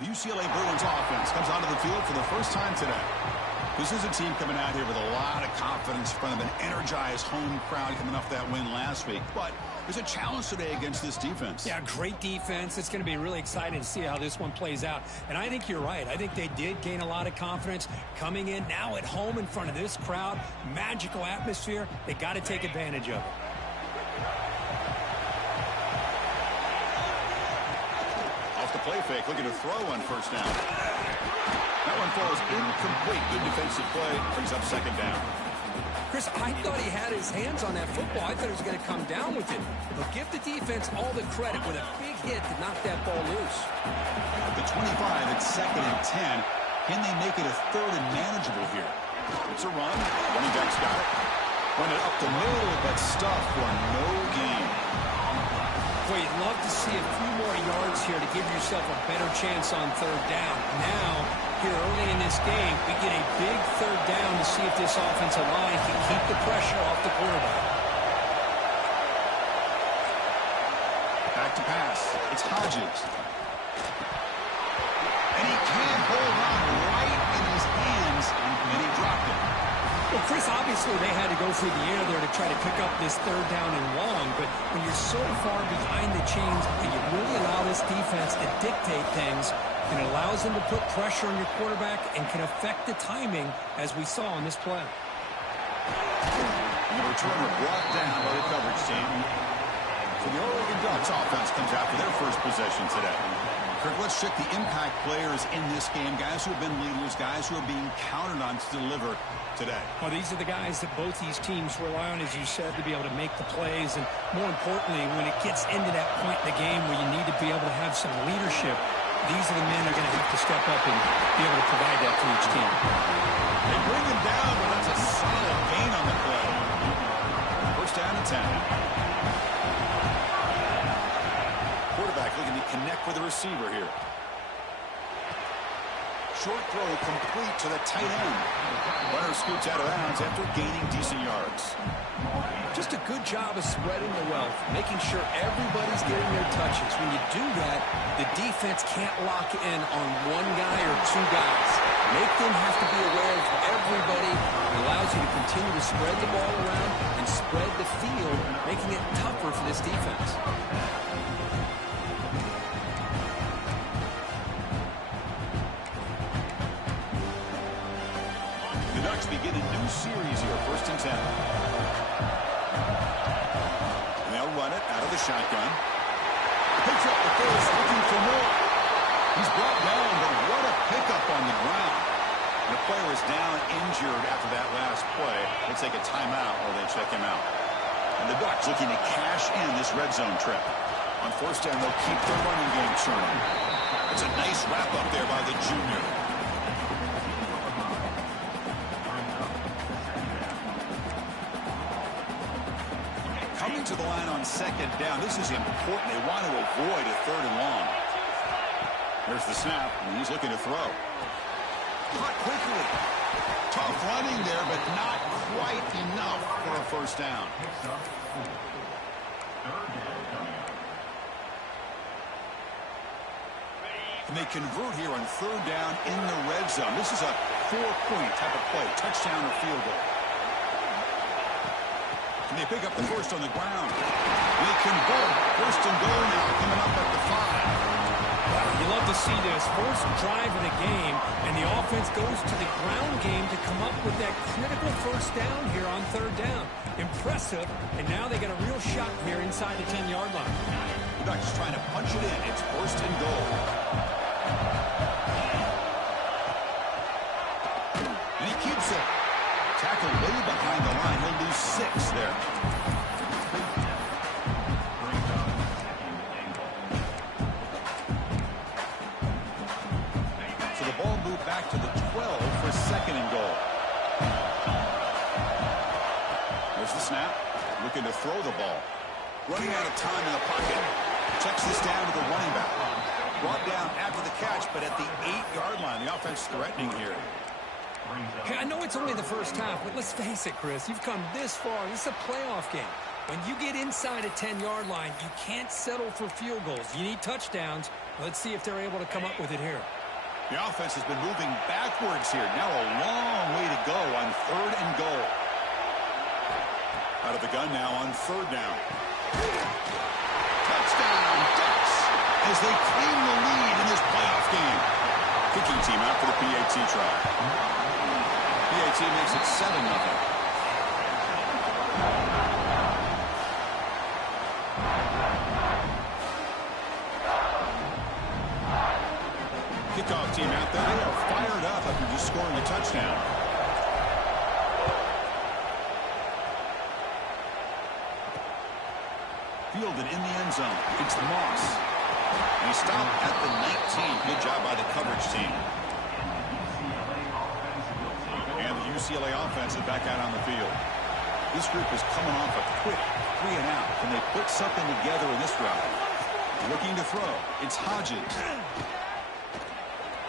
The UCLA Bruins offense comes onto the field for the first time today. This is a team coming out here with a lot of confidence in front of an energized home crowd coming off that win last week. But there's a challenge today against this defense. Yeah, great defense. It's going to be really exciting to see how this one plays out. And I think you're right. I think they did gain a lot of confidence coming in now at home in front of this crowd. Magical atmosphere. They got to take advantage of it. Off the play fake, looking to throw on first down. That one falls incomplete. Good defensive play. Brings up second down. Chris, I thought he had his hands on that football. I thought he was going to come down with it. But give the defense all the credit with a big hit to knock that ball loose. At the 25, it's second and 10. Can they make it a third and manageable here? It's a run. Running back's got it. Run it up the middle, but stuff for no gain. Boy, you'd love to see a few more yards here to give yourself a better chance on third down. Now, here early in this game, we get a big third down to see if this offensive line can keep the pressure off the quarterback. Back to pass. It's Hodges. And he can't hold on right in his hands, and he dropped it. Well, Chris, obviously they had to go through the air there to try to pick up this third down and long, but when you're so far behind the chains, you really allow this defense to dictate things, and it allows them to put pressure on your quarterback and can affect the timing, as we saw on this play. The returner brought down by the coverage team. So the Oregon Ducks offense comes after their first possession today. Kirk, let's check the impact players in this game, guys who have been leaders, guys who are being counted on to deliver today. Well, these are the guys that both these teams rely on, as you said, to be able to make the plays. And more importantly, when it gets into that point in the game where you need to be able to have some leadership, these are the men who are going to have to step up and be able to provide that for each team. They bring him down, but that's a solid gain on the play. First down and 10. Quarterback looking to connect with the receiver here. Short throw complete to the tight end. Runner scoots out of bounds after gaining decent yards. Just a good job of spreading the wealth, making sure everybody's getting their touches. When you do that, the defense can't lock in on one guy or two guys. Make them have to be aware of everybody. It allows you to continue to spread the ball around and spread the field, making it tougher for this defense. The Ducks begin a new series here, first and 10. And they'll run it out of the shotgun. Picks up the first, looking for more. He's brought down, but what a pickup on the ground. The player is down injured after that last play. They take a timeout or they check him out. And the Ducks looking to cash in this red zone trip. On first down, they'll keep their running game churning. It's a nice wrap up there by the junior. Coming to the line on second down. This is important. They want to avoid a third and long. There's the snap, and he's looking to throw. Caught quickly. Tough running there, but not quite enough for a first down. And they convert here on third down in the red zone. This is a 4-point type of play, touchdown or field goal. And they pick up the first on the ground. They convert. First and goal now, coming up at the 5. You love to see this first drive of the game, and the offense goes to the ground game to come up with that critical first down here on third down. Impressive, and now they got a real shot here inside the 10-yard line. The Ducks trying to punch it in. It's first and goal. And he keeps it. Tackle way behind the line. He'll lose 6 there. So the ball moved back to the 12 for second and goal. There's the snap. Looking to throw the ball. Running out of time in the pocket. Checks this down to the running back. Brought down after the catch, but at the 8-yard line. The offense threatening here. Hey, I know it's only the first half, but let's face it, Chris. You've come this far. This is a playoff game. When you get inside a 10-yard line, you can't settle for field goals. You need touchdowns, Let's see if they're able to come up with it here. The offense has been moving backwards here. Now a long way to go on 3rd and goal. Out of the gun now on 3rd down. Touchdown, Ducks, as they claim the lead in this playoff game. Kicking team out for the PAT try. PAT makes it 7-0. Kickoff team out there. They are fired up after just scoring a touchdown. Fielded in the end zone. It's Moss. And he stopped at the 19. Good job by the coverage team. And the UCLA offense is back out on the field. This group is coming off a quick 3-and-out. Can they put something together in this drive? Looking to throw. It's Hodges.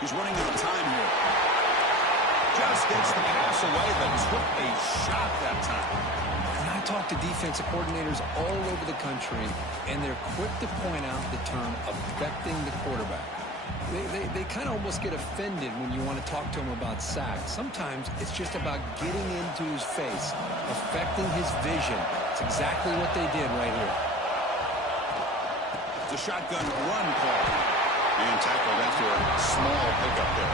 He's running out of time here. Just gets the pass away, but took a shot that time. And I talk to defensive coordinators all over the country, and they're quick to point out the term affecting the quarterback. They kind of almost get offended when you want to talk to them about sacks. Sometimes it's just about getting into his face, affecting his vision. It's exactly what they did right here. It's a shotgun run call. And tackled after a small pickup there.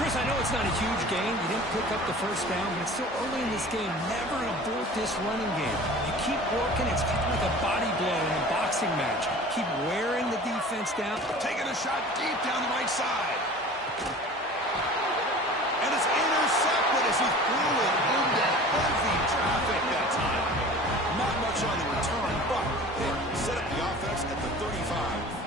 Chris, I know it's not a huge game. You didn't pick up the first down, but it's still early in this game. Never abort this running game. You keep working. It's kind of like a body blow in a boxing match. Keep wearing the defense down. Taking a shot deep down the right side. And it's intercepted as he threw it into heavy traffic that time. Not much on the return, but they set up the offense at the 35.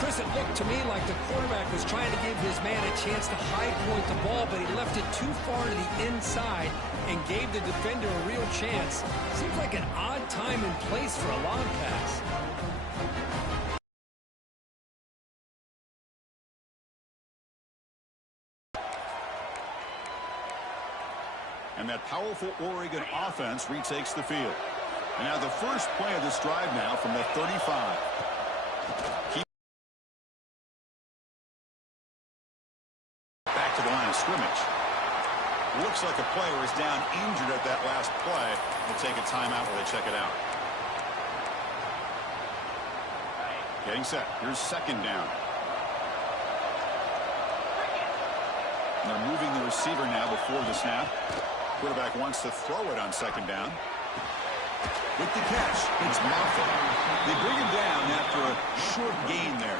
Chris, it looked to me like the quarterback was trying to give his man a chance to high point the ball, but he left it too far to the inside and gave the defender a real chance. Seems like an odd time and place for a long pass. And that powerful Oregon offense retakes the field. And now the first play of this drive now from the 35. Back to the line of scrimmage. Looks like a player is down injured at that last play. We'll take a timeout while they check it out. Getting set. Here's 2nd down. And they're moving the receiver now before the snap. Quarterback wants to throw it on 2nd down. With the catch, it's Moffitt. They bring him down after a short gain there.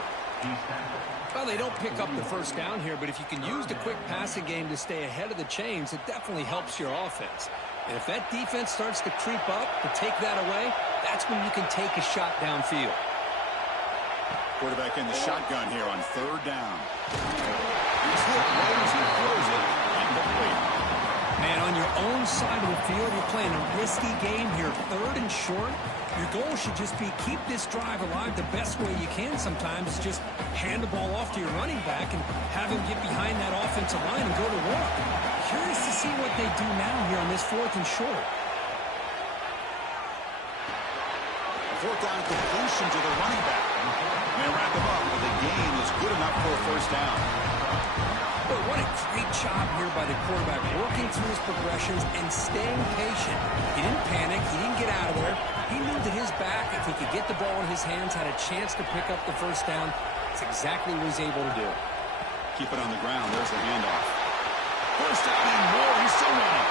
Well, they don't pick up the first down here, but if you can use the quick passing game to stay ahead of the chains, it definitely helps your offense. And if that defense starts to creep up to take that away, that's when you can take a shot downfield. Quarterback in the shotgun here on 3rd down. He's hit low as he throws it. Incomplete. Man, on your own side of the field, you're playing a risky game here. 3rd and short. Your goal should just be keep this drive alive the best way you can sometimes. Is just hand the ball off to your running back and have him get behind that offensive line and go to work. Curious to see what they do now here on this 4th and short. A 4th down completion to the running back. They wrap him up, but the gain is good enough for a first down. But what a great job here by the quarterback, working through his progressions and staying patient. He didn't panic. He didn't get out of there. He knew that his back, if he could get the ball in his hands, had a chance to pick up the first down. It's exactly what he's able to do. Keep it on the ground. There's the handoff. First down and more. He's still running.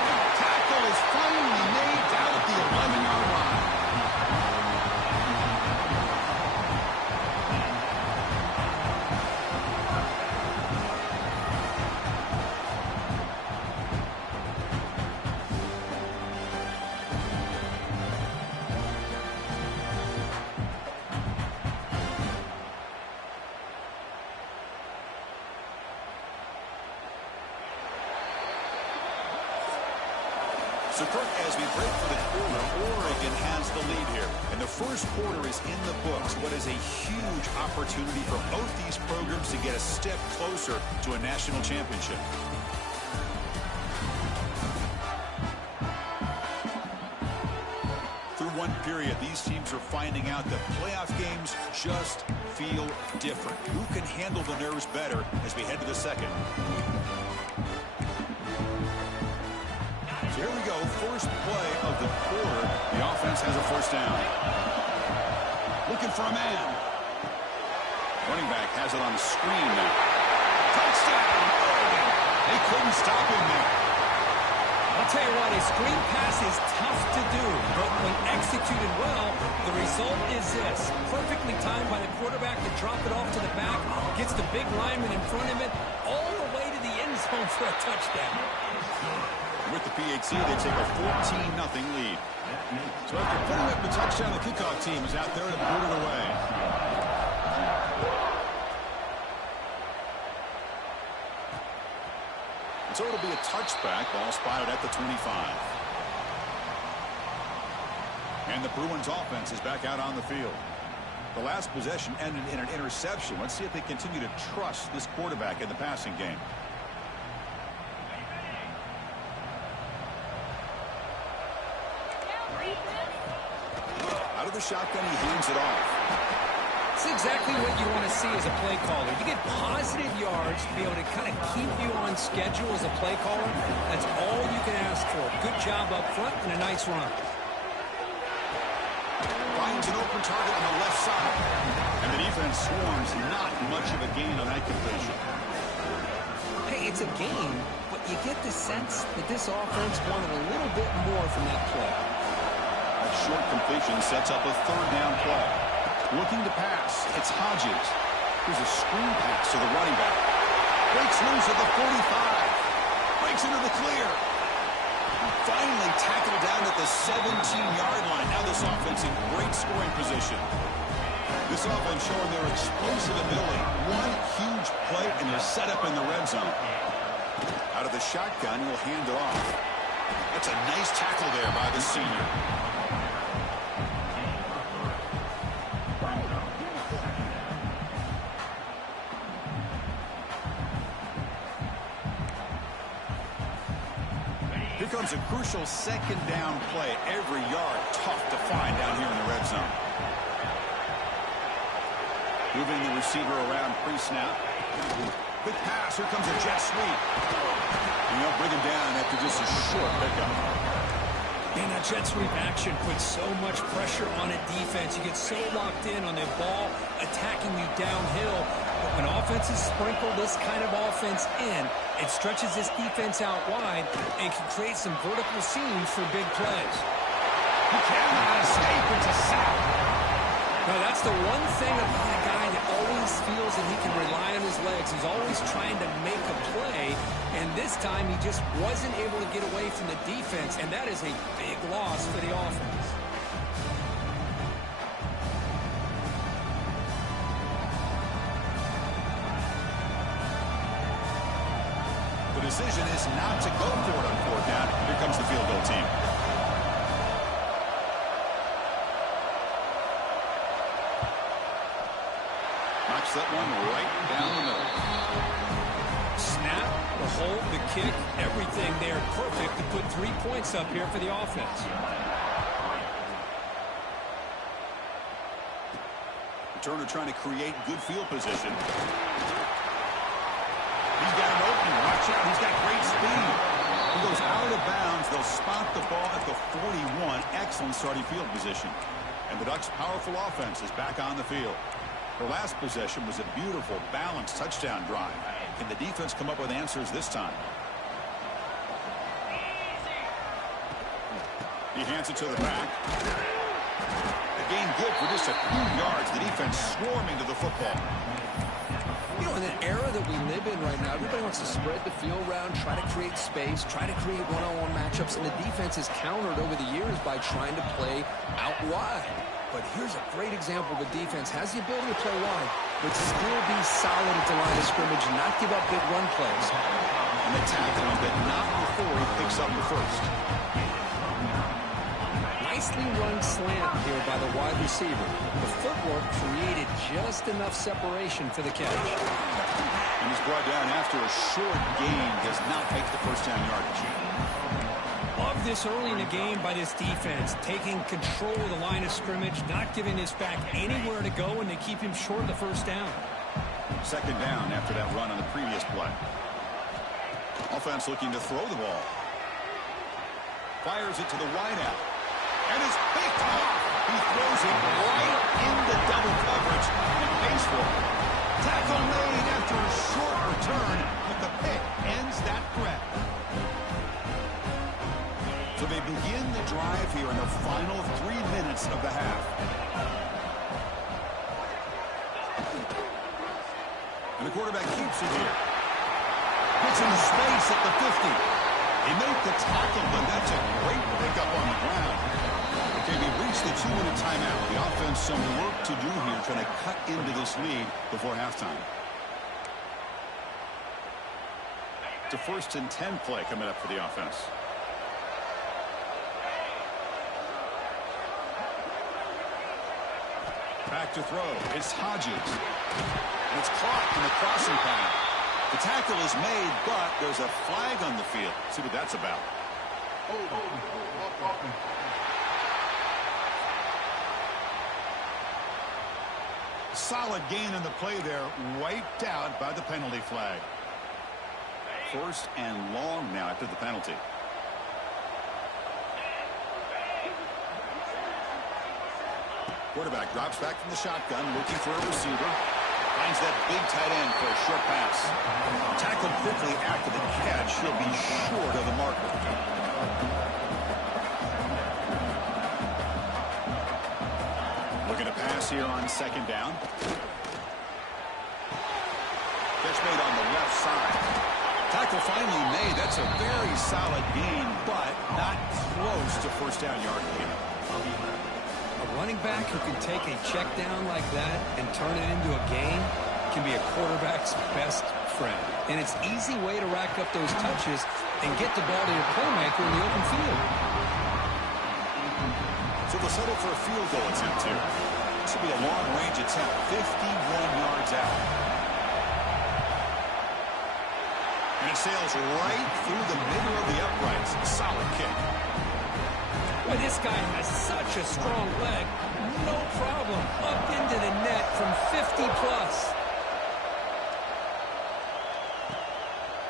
The tackle is finally made down at the 11-yard line. So, Kirk, as we break for the quarter, Oregon has the lead here. And the first quarter is in the books. What is a huge opportunity for both these programs to get a step closer to a national championship. Through one period, these teams are finding out that playoff games just feel different. Who can handle the nerves better as we head to the second? So here we go, first play of the quarter. The offense has a first down. Looking for a man. Running back has it on the screen now. Touchdown, Oregon. They couldn't stop him there. I'll tell you what, a screen pass is tough to do, but when executed well, the result is this. Perfectly timed by the quarterback to drop it off to the back, gets the big lineman in front of it, all the way to the end zone for a touchdown. With the PHC, they take a 14-0 lead. So after putting up the touchdown, the kickoff team is out there to put it away. So it'll be a touchback, ball spotted at the 25. And the Bruins offense is back out on the field. The last possession ended in an interception. Let's see if they continue to trust this quarterback in the passing game. Out of the shotgun, he hands it off. It's exactly what you want to see as a play caller. You get positive yards to be able to kind of keep you on schedule as a play caller. That's all you can ask for. Good job up front and a nice run. Finds an open target on the left side. And the defense swarms. Not much of a gain on that completion. Hey, it's a game, but you get the sense that this offense wanted a little bit more from that play. That short completion sets up a third down play. Looking to pass. It's Hodges. Here's a screen pass to the running back. Breaks loose at the 45. Breaks into the clear. Finally tackled down at the 17-yard line. Now this offense in great scoring position. This offense showing their explosive ability. One huge play and they're set up in the red zone. Out of the shotgun, he'll hand it off. That's a nice tackle there by the senior. Comes a crucial second down play. Every yard tough to find down here in the red zone. Moving the receiver around pre-snap. Quick pass. Here comes a jet sweep. And they'll bring him down after just a short pickup. And that jet sweep action puts so much pressure on a defense. You get so locked in on the ball attacking you downhill. But when offenses sprinkle this kind of offense in, it stretches this defense out wide and can create some vertical seams for big plays. He cannot escape. It's a sack. Now, that's the one thing about a guy that always feels that he can rely on his legs. He's always trying to make a play, and this time he just wasn't able to get away from the defense, and that is a big loss for the offense. The decision is not to go for it on fourth down. Here comes the field goal team. Knocks that one right down the middle. Snap, the hold, the kick, everything there perfect to put 3 points up here for the offense. Turner trying to create good field position. He's got an opening. Watch out. He's got great speed. He goes out of bounds. They'll spot the ball at the 41. Excellent starting field position. And the Ducks' powerful offense is back on the field. Their last possession was a beautiful, balanced touchdown drive. Can the defense come up with answers this time? He hands it to the back. A gain good for just a few yards. The defense swarming to the football. You know, in an era that we live in right now, everybody wants to spread the field around, try to create space, try to create one-on-one matchups, and the defense has countered over the years by trying to play out wide. But here's a great example. The defense has the ability to play wide, but still be solid at the line of scrimmage and not give up big run plays. And the tackle, but not before he picks up the first. Nicely run slant here by the wide receiver. The footwork created just enough separation for the catch. And he's brought down after a short gain. Does not make the first down yardage. Love this early in the game by this defense, taking control of the line of scrimmage, not giving this back anywhere to go, and they keep him short of the first down. Second down after that run on the previous play. Offense looking to throw the ball. Fires it to the wideout. And it's picked off. He throws it right into double coverage and pays for it. Tackle made after a short return, but the pick ends that threat. So they begin the drive here in the final 3 minutes of the half. And the quarterback keeps it here. Gets into space at the 50. He made the tackle, but that's a great pickup on the ground. Okay, we've reached the 2-minute timeout. The offense some work to do here, trying to cut into this lead before halftime. It's a 1st and 10 play coming up for the offense. Back to throw. It's Hodges. And it's caught in the crossing path. The tackle is made, but there's a flag on the field. Let's see what that's about. Solid gain in the play there, wiped out by the penalty flag. 1st and long now after the penalty. Quarterback drops back from the shotgun, looking for a receiver. Finds that big tight end for a short pass. Tackled quickly after the catch. He'll be short of the marker. Looking to pass here on 2nd down. Catch made on the left side. Tackle finally made. That's a very solid gain, but not close to first down yard gain. A running back who can take a check down like that and turn it into a gain can be a quarterback's best friend. And it's an easy way to rack up those touches and get the ball to your playmaker in the open field. So they'll settle for a field goal attempt here. This will be a long-range attempt, 51 yards out. And it sails right through the middle of the uprights. Solid kick. Boy, this guy has such a strong leg. No problem. Up into the net from 50+.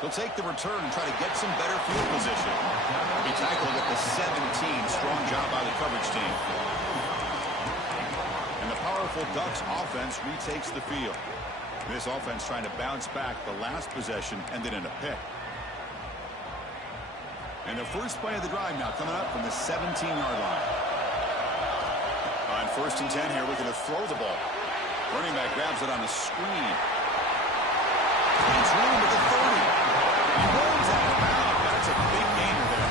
He'll take the return and try to get some better field position. He tackled at the 17. Strong job by the coverage team. And the powerful Ducks offense retakes the field. This offense trying to bounce back. The last possession ended in a pick. And the first play of the drive now coming up from the 17-yard line. On 1st and 10 here, we're going to throw the ball. Running back grabs it on a screen. It's room to the 30. He rolls out of bounds. That's a big gainer there.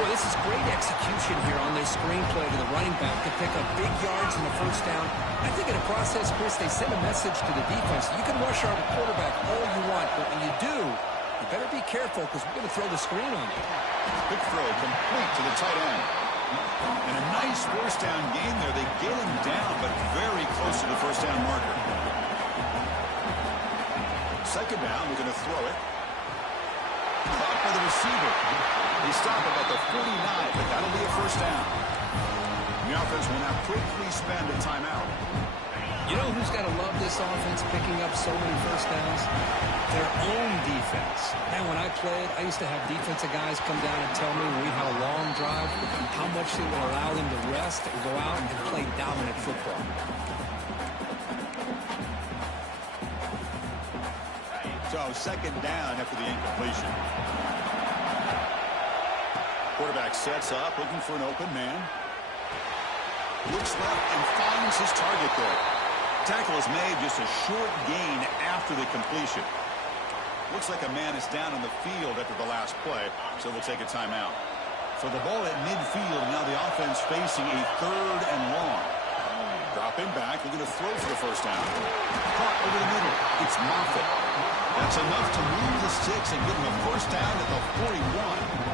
Boy, this is great execution here on this screen play to the running back to pick up big yards in the first down. I think in the process, Chris, they send a message to the defense. You can rush our quarterback all you want, but when you do, you better be careful because we're going to throw the screen on you. Quick throw complete to the tight end. And a nice first down gain there. They get him down, but very close to the first down marker. 2nd down, we're going to throw it. Caught by the receiver. They stop him at the 49, but that'll be a first down. The offense will now quickly spend a timeout. You know who's got to love this offense picking up so many first downs? Their own defense. And when I played, I used to have defensive guys come down and tell me when we had a long drive how much it would allow them to rest and go out and play dominant football. So 2nd down after the incompletion. Quarterback sets up, looking for an open man. Looks left and finds his target there. Tackle is made, just a short gain after the completion. Looks like a man is down on the field after the last play, so we'll take a timeout. So the ball at midfield, now the offense facing a 3rd and long. Drop him back, we're going to throw for the first down. Caught over the middle, it's Moffitt. That's enough to move the sticks and give him a first down at the 41.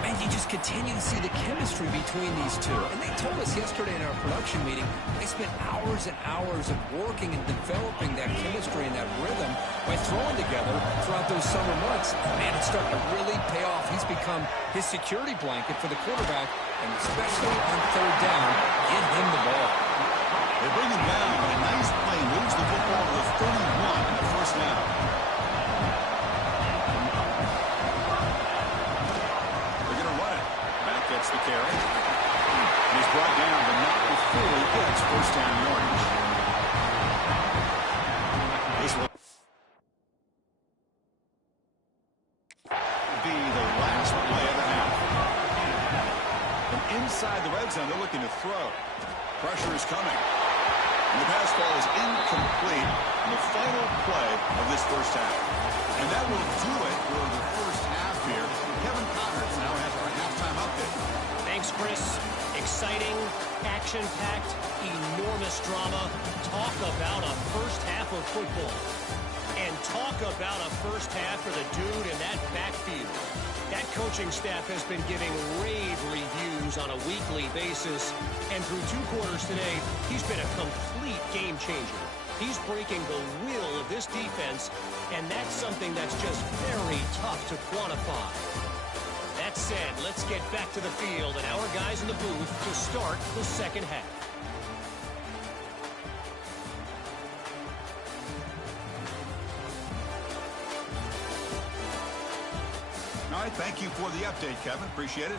And you just continue to see the chemistry between these two. And they told us yesterday in our production meeting, they spent hours and hours of working and developing that chemistry and that rhythm by throwing together throughout those summer months. Man, it's starting to really pay off. He's become become his security blanket for the quarterback, and especially on third down, give him the ball. They bring him down, and a nice play moves the football to the 31 in the first down. They're going to run it. Matt gets the carry. And he's brought down, but not before he gets first down yardage. This will be the last play of the half. And inside the red zone, they're looking to throw. Pressure is coming. And the pass ball is incomplete in the final play of this first half. And that will do it for the first half here. Kevin Connors now has our halftime update. Thanks, Chris. Exciting, action-packed, enormous drama. Talk about a first half of football. And talk about a first half for the dude in that backfield. That coaching staff has been giving rave reviews on a weekly basis. And through 2 quarters today, he's been a complete game changer. He's breaking the will of this defense, and that's something that's just very tough to quantify. That said, let's get back to the field and our guys in the booth to start the second half. All right, thank you for the update, Kevin. Appreciate it.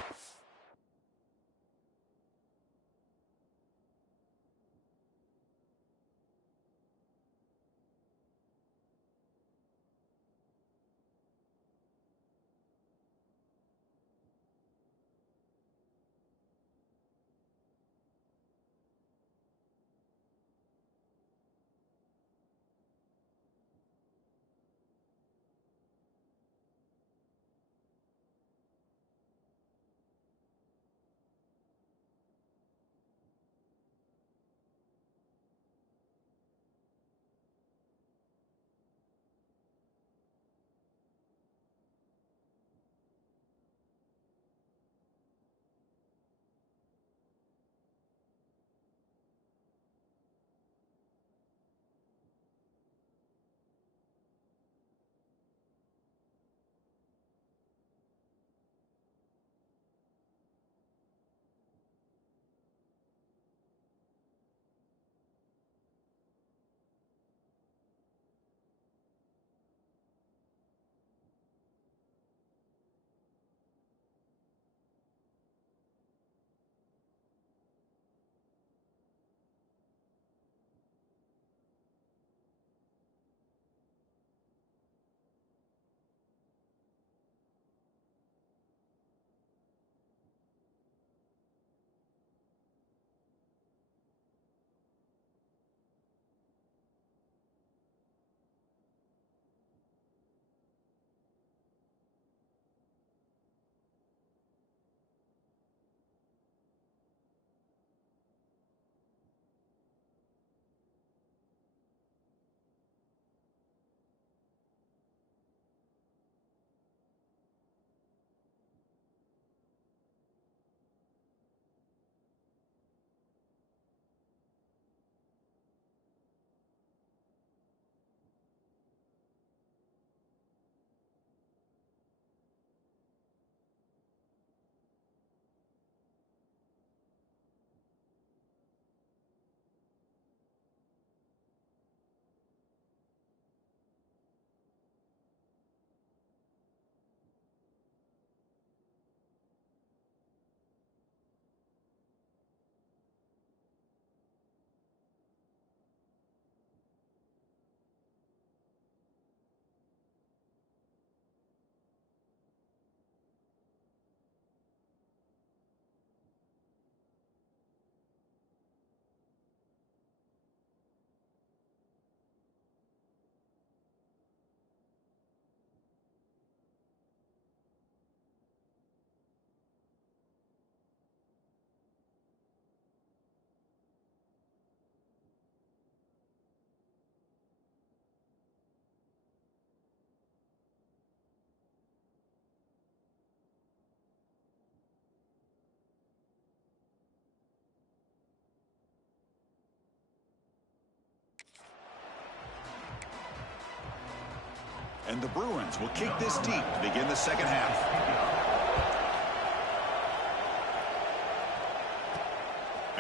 And the Bruins will kick this deep to begin the second half.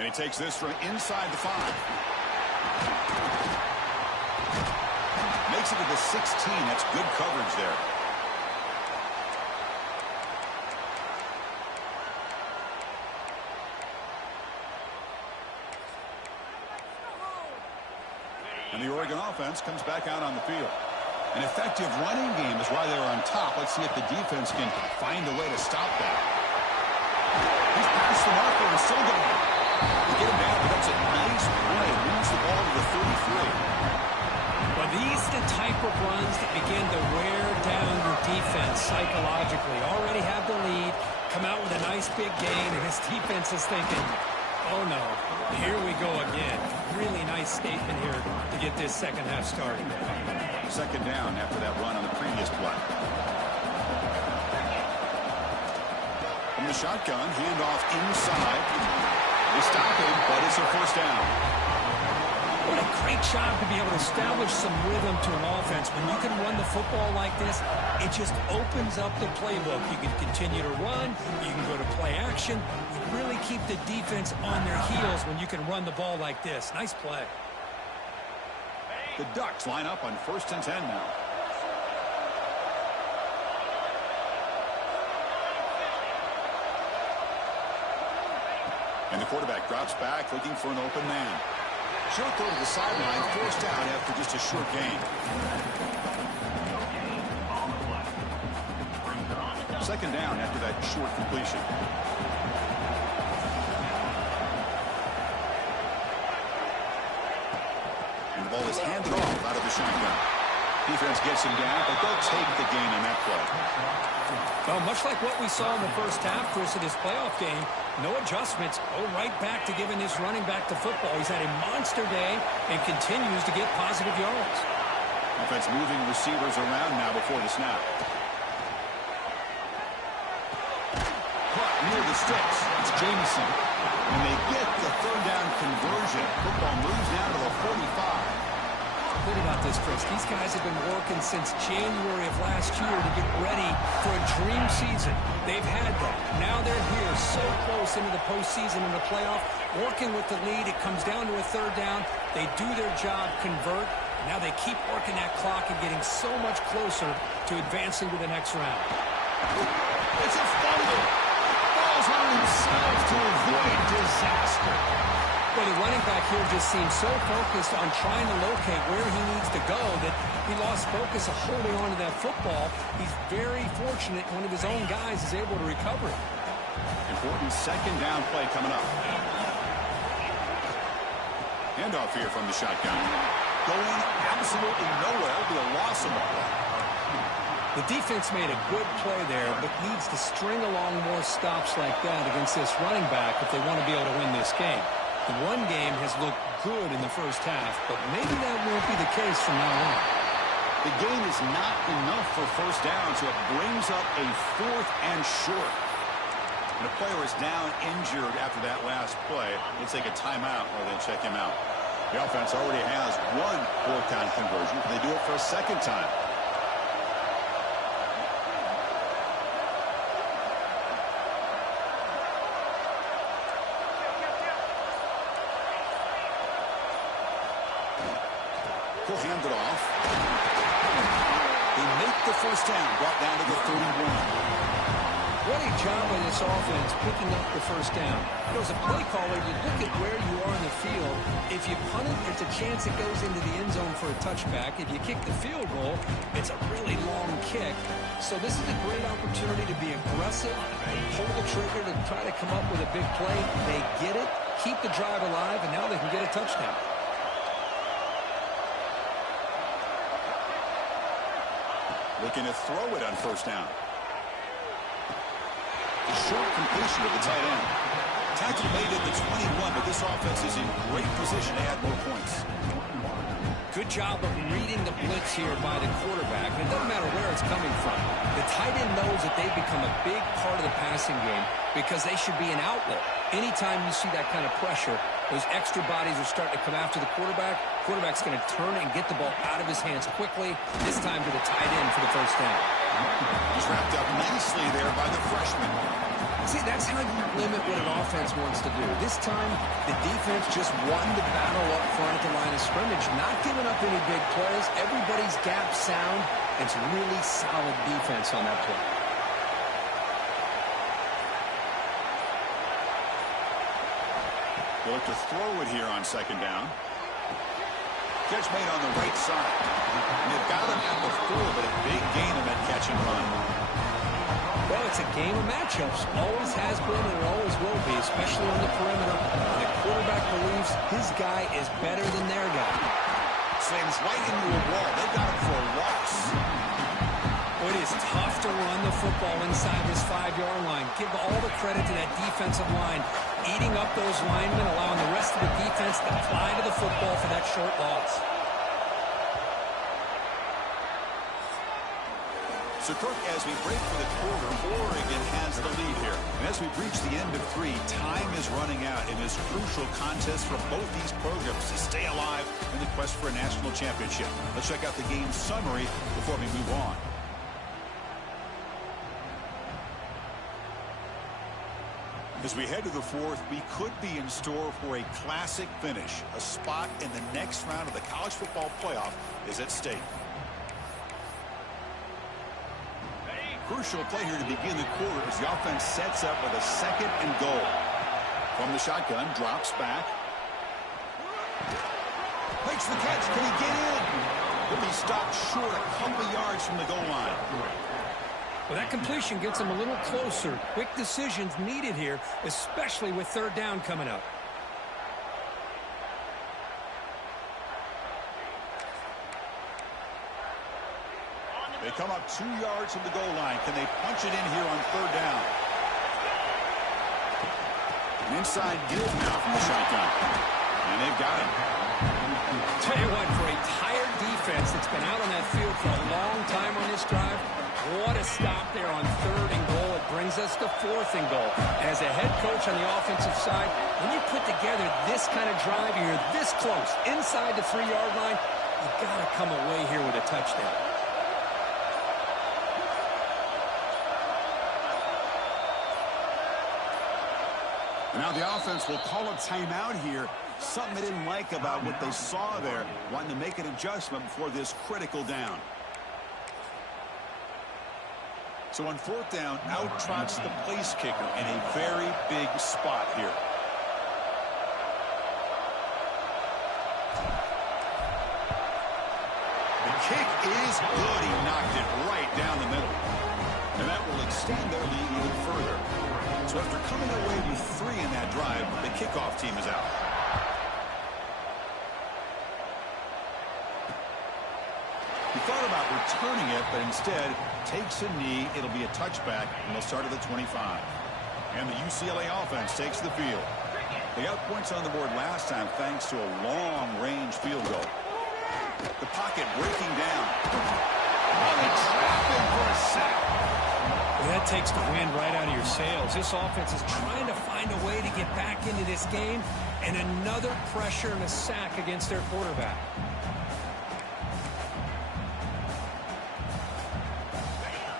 And he takes this from inside the 5. Makes it to the 16. That's good coverage there. And the Oregon offense comes back out on the field. An effective running game is why they're on top. Let's see if the defense can find a way to stop that. He's past the marker and still going. They get him down, but that's a nice play. Moves the ball to the 33. Well, these are the type of runs that begin to wear down your defense psychologically. Already have the lead, come out with a nice big gain, and his defense is thinking, oh no, here we go again. Really nice statement here to get this second half started. Second down after that run on the previous play. From the shotgun, handoff inside. They stop him, but it's a first down. What a great job to be able to establish some rhythm to an offense. When you can run the football like this, it just opens up the playbook. You can continue to run. You can go to play action. You really keep the defense on their heels when you can run the ball like this. Nice play. The Ducks line up on 1st and 10 now. And the quarterback drops back looking for an open man. Short throw to the sideline, forced out after just a short gain. Second down after that short completion. And the ball is handed off out of the shotgun. Defense gets him down, but they'll take the gain on that play. Well, much like what we saw in the first half, Chris, of this playoff game, no adjustments, go right back to giving his running back to football. He's had a monster day and continues to get positive yards. Offense moving receivers around now before the snap. Caught near the sticks. It's Jameson. And they get the third down conversion. Football moves now to the 45. Think about this, Chris. These guys have been working since January of last year to get ready for a dream season. They've had that. Now they're here so close into the postseason and the playoff, working with the lead. It comes down to a third down. They do their job, convert. Now they keep working that clock and getting so much closer to advancing to the next round. It's a fumble. Falls on himself to avoid disaster. Well, the running back here just seems so focused on trying to locate where he needs to go that he lost focus of holding on to that football. He's very fortunate one of his own guys is able to recover it. Important second down play coming up. Handoff here from the shotgun. Going absolutely nowhere. It'll be a loss of the ball. The defense made a good play there, but needs to string along more stops like that against this running back if they want to be able to win this game. The run game has looked good in the first half, but maybe that won't be the case from now on. The gain is not enough for first down, so it brings up a 4th and short. And the player is down injured after that last play. They'll take a timeout or they'll check him out. The offense already has one 4th-down conversion. Can they do it for a second time? He'll hand it off. They make the first down, brought down to the 31. What a job by this offense picking up the first down. As a play caller, you look at where you are in the field. If you punt it, there's a chance it goes into the end zone for a touchback. If you kick the field goal, it's a really long kick. So this is a great opportunity to be aggressive, pull the trigger to try to come up with a big play. They get it, keep the drive alive, and now they can get a touchdown. Looking to throw it on first down. The short completion of the tight end. Tackle made at the 21, but this offense is in great position to add more points. Good job of reading the blitz here by the quarterback. And it doesn't matter where it's coming from. The tight end knows that they've become a big part of the passing game because they should be an outlet. Anytime you see that kind of pressure, those extra bodies are starting to come after the quarterback. Quarterback's going to turn and get the ball out of his hands quickly, this time to the tight end for the first down. He's wrapped up nicely there by the freshman. See, that's how you limit what an offense wants to do. This time, the defense just won the battle up front at the line of scrimmage, not giving up any big plays. Everybody's gap sound. It's really solid defense on that play. They'll look to throw it here on second down. Catch made on the right side. And they've got him at the 4, but a big gain on that catch and run. Well, it's a game of matchups. Always has been and it always will be, especially on the perimeter. The quarterback believes his guy is better than their guy. Slams right into a wall. They got him for a loss. It is tough to run the football inside this 5-yard line. Give all the credit to that defensive line, eating up those linemen, allowing the rest of the defense to fly to the football for that short loss. So, Kirk, as we break for the quarter, Oregon has the lead here. And as we've reached the end of 3, time is running out in this crucial contest for both these programs to stay alive in the quest for a national championship. Let's check out the game summary before we move on. As we head to the 4th, we could be in store for a classic finish. A spot in the next round of the college football playoff is at stake. Crucial play here to begin the quarter as the offense sets up with a 2nd and goal. From the shotgun, drops back. Makes the catch. Can he get in? He'll be stopped short a couple yards from the goal line. Well, that completion gets him a little closer. Quick decisions needed here, especially with 3rd down coming up. They come up 2 yards from the goal line. Can they punch it in here on 3rd down? An inside give now from the shotgun. And they've got him. Tell you what, for a tired defense that's been out on that field for a long time on this drive, what a stop there on 3rd and goal. It brings us to 4th and goal. As a head coach on the offensive side, when you put together this kind of drive, you're this close, inside the 3-yard line, you've got to come away here with a touchdown. Now the offense will call a timeout here. Something they didn't like about what they saw there. Wanting to make an adjustment before this critical down. So on 4th down, out trots the place kicker in a very big spot here. The kick is good. He knocked it right down the middle. And that will extend their lead even further. So after coming away with 3 in that drive, the kickoff team is out. He thought about returning it, but instead takes a knee. It'll be a touchback, and they'll start at the 25. And the UCLA offense takes the field. They got points on the board last time thanks to a long-range field goal. The pocket breaking down. Oh, they trap him for a sack. Well, that takes the wind right out of your sails. This offense is trying to find a way to get back into this game, and another pressure and a sack against their quarterback.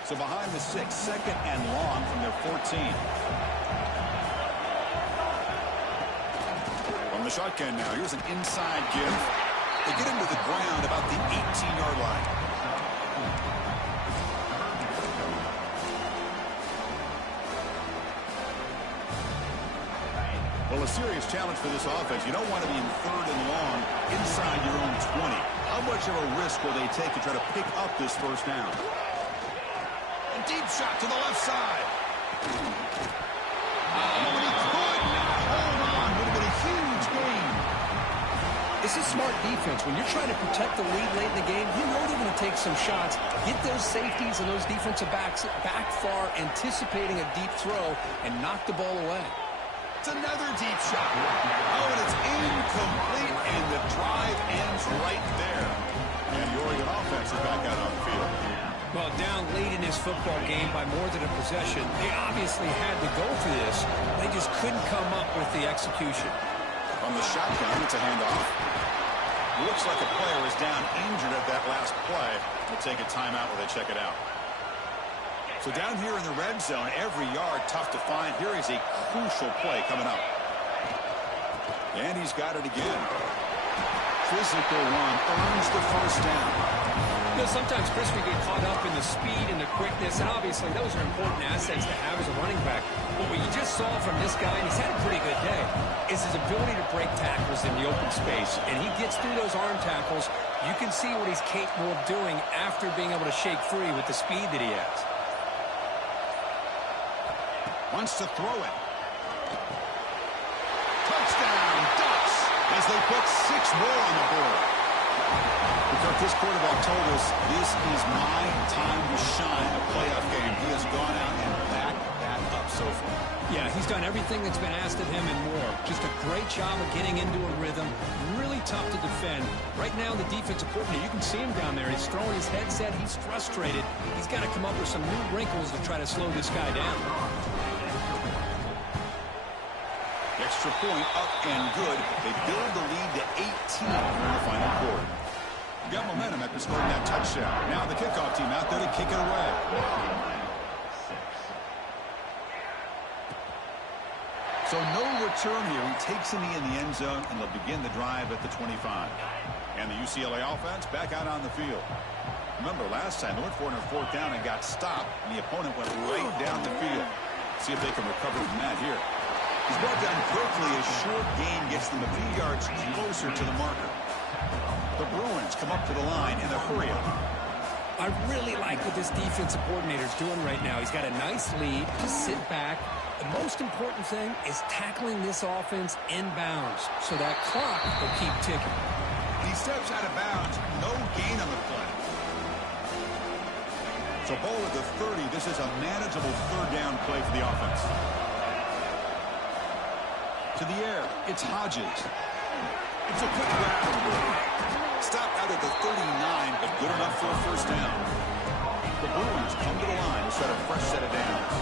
So behind the 6, 2nd and long from their 14. From the shotgun now, here's an inside give. They get him to the ground about the 18-yard line. Well, a serious challenge for this offense. You don't want to be in 3rd and long inside your own 20. How much of a risk will they take to try to pick up this 1st down? A deep shot to the left side. Oh, and he could not hold on. Would have been a huge gain. This is smart defense. When you're trying to protect the lead late in the game, you know they're going to take some shots, get those safeties and those defensive backs back far, anticipating a deep throw, and knock the ball away. It's another deep shot. Oh, and it's incomplete, and the drive ends right there. And the Oregon offense is back out on the field. Well, down late in this football game by more than a possession, they obviously had to go for this. They just couldn't come up with the execution. From the shotgun, it's a handoff. Looks like a player is down injured at that last play. They'll take a timeout while they check it out. So down here in the red zone, every yard tough to find. Here is a crucial play coming up. And he's got it again. Physical one, earns the first down. You know, sometimes, Chris, we get caught up in the speed and the quickness, and obviously those are important assets to have as a running back. But what you just saw from this guy, and he's had a pretty good day, is his ability to break tackles in the open space. And he gets through those arm tackles. You can see what he's capable of doing after being able to shake free with the speed that he has. Wants to throw it. Touchdown, Ducks, as they put 6 more on the board. Because this quarterback told us this is my time to shine, a playoff game. He has gone out and backed that up so far. Yeah, he's done everything that's been asked of him and more. Just a great job of getting into a rhythm. Really tough to defend. Right now, the defensive coordinator, you can see him down there. He's throwing his headset. He's frustrated. He's got to come up with some new wrinkles to try to slow this guy down. Extra point up and good. They build the lead to 18 in the final quarter. Got momentum after scoring that touchdown. Now the kickoff team out there to kick it away. So no return here. He takes a knee in the end zone, and they'll begin the drive at the 25. And the UCLA offense back out on the field. Remember, last time they went for it on 4th down and got stopped, and the opponent went right down the field. See if they can recover from that here. He's brought down quickly. A short gain gets them a few yards closer to the marker. The Bruins come up to the line in a hurry-up. I really like what this defensive coordinator is doing right now. He's got a nice lead. Just sit back. The most important thing is tackling this offense inbounds so that clock will keep ticking. He steps out of bounds. No gain on the play. So ball at the 30. This is a manageable 3rd down play for the offense. To the air. It's Hodges. It's a quick grab. Stopped out at the 39, but good enough for a 1st down. The Bruins come to the line to set a fresh set of downs.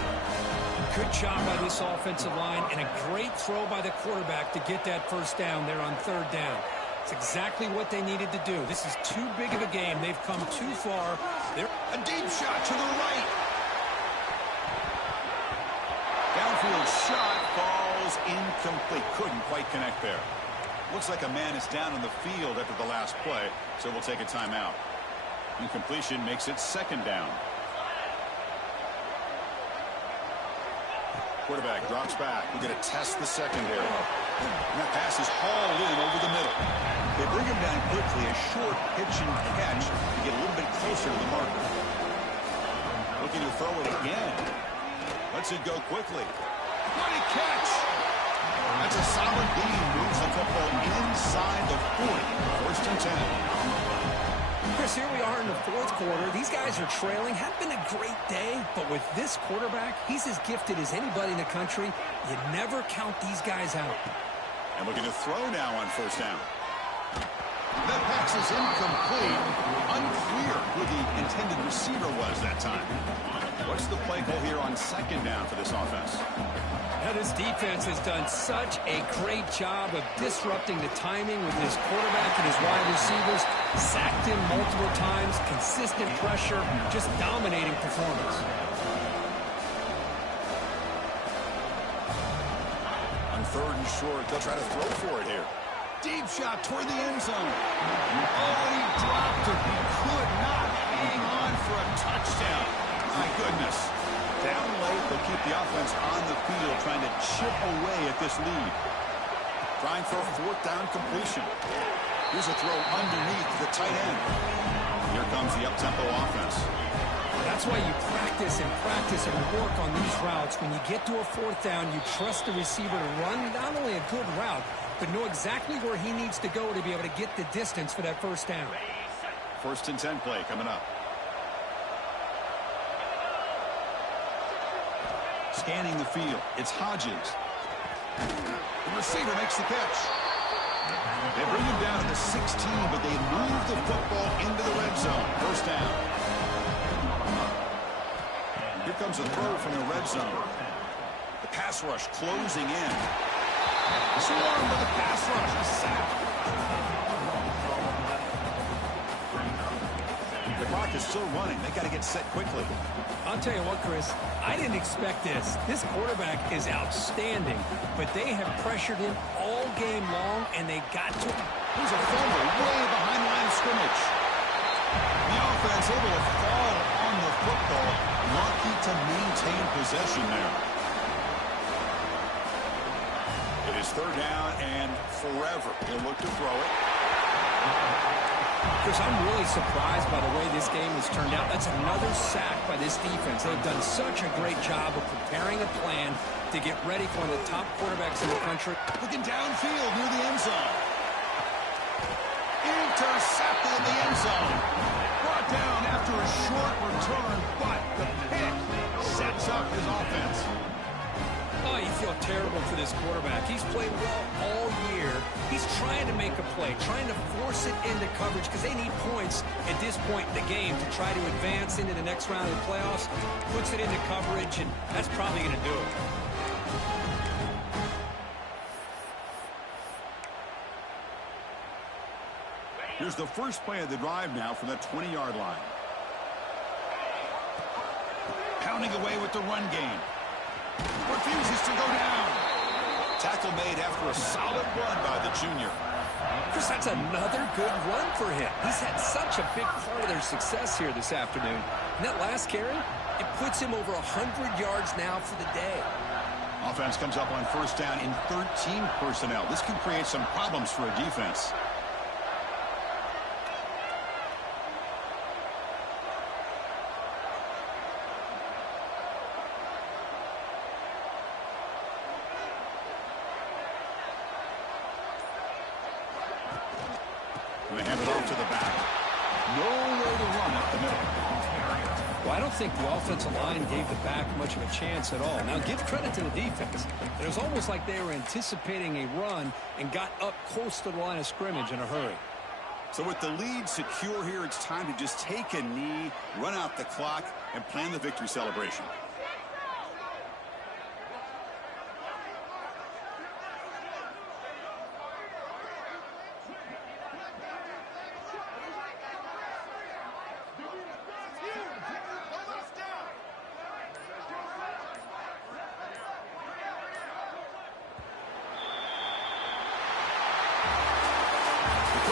Good job by this offensive line, and a great throw by the quarterback to get that 1st down there on 3rd down. It's exactly what they needed to do. This is too big of a game. They've come too far. A deep shot to the right. Downfield shot falls incomplete. Couldn't quite connect there. Looks like a man is down on the field after the last play, so we'll take a timeout. Incompletion makes it 2nd down. Quarterback drops back. We're going to test the secondary. And that pass is hauled in over the middle. They bring him down quickly. A short pitch and catch to get a little bit closer to the marker. Looking to throw it again. Lets it go quickly. What a catch! That's a solid beam. Moves the football inside the 40. 1st and 10. Chris, here we are in the 4th quarter. These guys are trailing. Had been a great day, but with this quarterback, he's as gifted as anybody in the country. You never count these guys out. And looking to throw now on 1st down. That pass is incomplete. Unclear who the intended receiver was that time. What's the play call here on 2nd down for this offense? Now, this defense has done such a great job of disrupting the timing with his quarterback and his wide receivers. Sacked him multiple times, consistent pressure, just dominating performance. On 3rd and short, they'll try to throw for it here. Deep shot toward the end zone. Oh, he dropped it. He could not hang on for a touchdown. My goodness. Down late, they'll keep the offense on the field, trying to chip away at this lead. Trying for a 4th down completion. Here's a throw underneath the tight end. Here comes the up-tempo offense. That's why you practice and work on these routes. When you get to a 4th down, you trust the receiver to run not only a good route, but know exactly where he needs to go to be able to get the distance for that 1st down. 1st and 10 play coming up. Scanning the field. It's Hodges. The receiver makes the catch. They bring him down to the 16, but they move the football into the red zone. 1st down. Here comes a throw from the red zone. The pass rush closing in. Swarm with the pass rush. A sack. The clock is still running. They got to get set quickly. I'll tell you what, Chris, I didn't expect this. This quarterback is outstanding, but they have pressured him all game long, and they got to him. Here's a fumble way behind line of scrimmage. The offense able to fall on the football, lucky to maintain possession there. It is third down and forever. He'll look to throw it. Chris, I'm really surprised by the way this game has turned out. That's another sack by this defense. They've done such a great job of preparing a plan to get ready for one of the top quarterbacks in the country. Looking downfield near the end zone. Intercepted in the end zone. Brought down after a short return, but the pick sets up his offense. Oh, you feel terrible for this quarterback. He's played well all year. He's trying to make a play, trying to force it into coverage because they need points at this point in the game to try to advance into the next round of the playoffs. Puts it into coverage, and that's probably going to do it. Here's the first play of the drive now from the 20-yard line. Pounding away with the run game. Refuses to go down. Tackle made after a solid run by the junior. Chris, that's another good run for him. He's had such a big part of their success here this afternoon. And that last carry, it puts him over 100 yards now for the day. Offense comes up on first down in 13 personnel. This can create some problems for a defense. They hand it off to the back. Nowhere to run up the middle. Well, I don't think the offensive line gave the back much of a chance at all. Now, give credit to the defense. It was almost like they were anticipating a run and got up close to the line of scrimmage in a hurry. So with the lead secure here, it's time to just take a knee, run out the clock, and plan the victory celebration.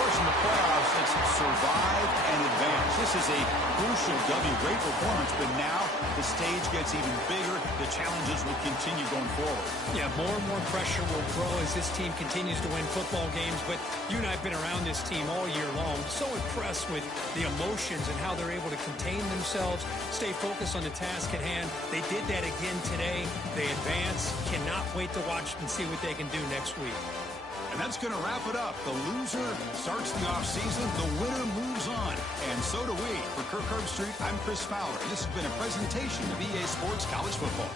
In the playoffs, it's survive and advance. This is a crucial W. Great performance, but now the stage gets even bigger. The challenges will continue going forward. Yeah, more and more pressure will grow as this team continues to win football games, but you and I have been around this team all year long. So impressed with the emotions and how they're able to contain themselves, stay focused on the task at hand. They did that again today. They advance. Cannot wait to watch and see what they can do next week. And that's going to wrap it up. The loser starts the offseason. The winner moves on. And so do we. For Kirk Herbstreit, I'm Chris Fowler. This has been a presentation of EA Sports College Football.